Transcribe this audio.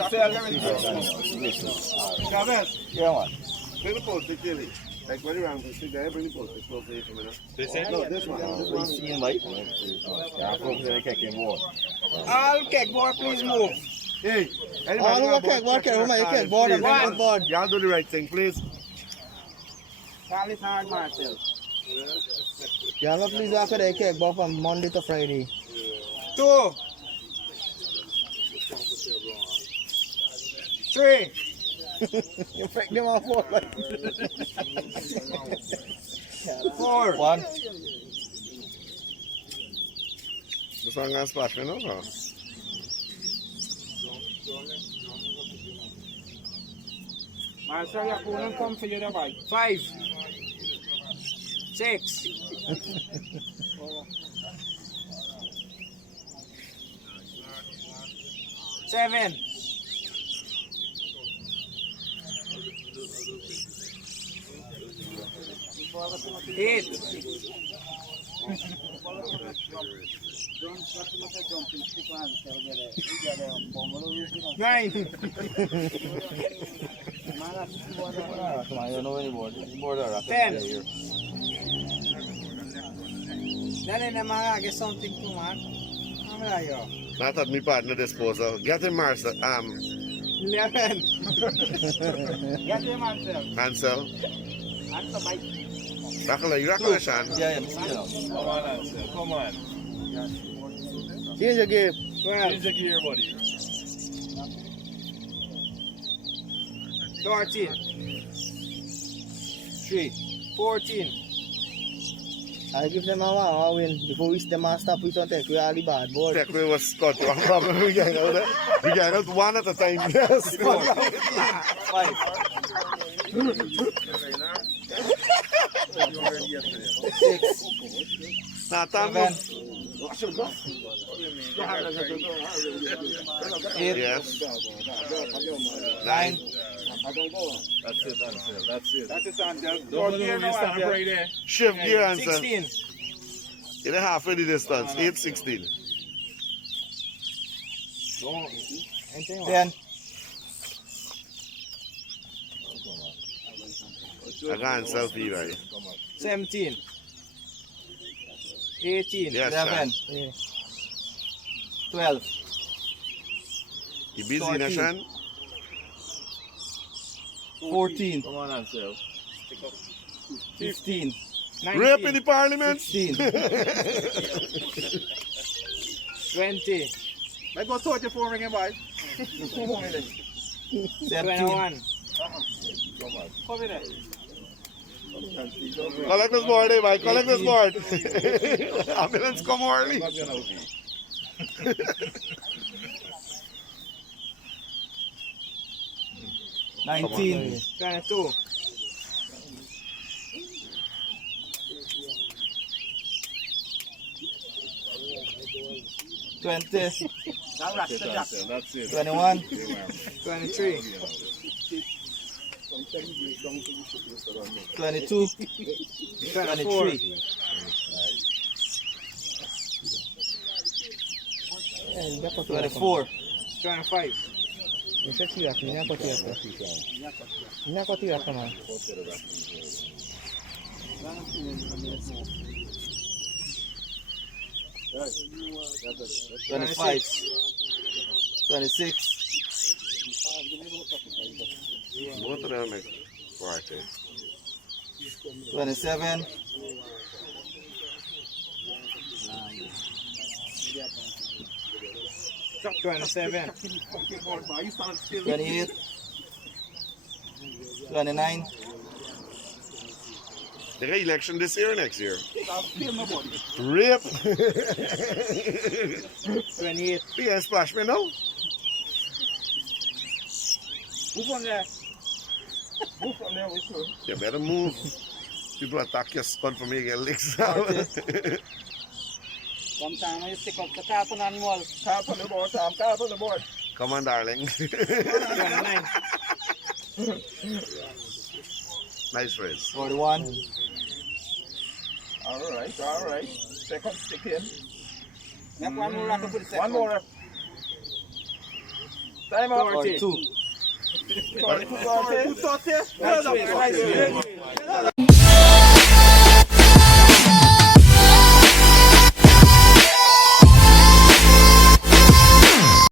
Hansel. Yeah, man. Bring the post to kill it. Like when you're around the stick there, bring the post to close the for me now. No, this one. This one. Seeing light. Yeah, folks, they can't get more. All kickboard, please move. Hey, All who are kickboard, can you kickboard and bring board? Y'all do the right thing, please. Call it hard, Marcel. Yeah, no, please after the kickboard from Monday to Friday. 2, 3. You break them off for 4. 1. This one gonna splash me now, huh? Marcel, your opponent come for you the bike. 5, 6. 7. 8. 9. Come on, you don't know any more. More than that. 10. Dali na mga, get something to man. Ano tayo? Not at me partner disposal. Get him Marcel. 11. Get him, Marcel. Hansel. Ano bike? Rakala Shan. Yeah, yeah. Come on, Hansel. Come on. Change the game. 12. Change the gear, buddy. 13. 3. 14. I give them a win before we step and stop. We don't take we all the bad board. Tech we was Scott. One problem we get out there. We get out one at a time. Yes. 5. 6. Nathan. 8. Yes. 9. That's it, Hansel. That's it. That is Angel. Don't move, you stand up right there. Shift gear Hansel. 16. You're halfway the distance. 8-16. 10. I got selfie right. 17. 18. Yes, 11. Shan. 12. You busy, na Shan? 14. Come on, Hansel. 15. 19. Rip in the parliament. 16. 20. Let's go 34 ring boy. 21. Collect this board, eh, Mike. Collect this board. Ambulance come early. 19. 22. 20. That's it. 21. 23. 22. 24. 23. Eh, ya por 24. 25. Ese sí, aquí ni a cotiar. Ni a cotiar, man. 25. 26. Both of them make party. 27. 27. 28. 29. They got election this year or next year? Rip. 28. Yeah, splash me now. Move on there. You better move. People attack your squad for me to get licks out. Sometimes you stick up the top on the wall. Tap on the board, Sam. Tap on the board. Come on, darling. 29. Nice race. 41. Alright, alright. Second stick in. Make one more rock to put the second. One more. Time out. Or two. Two.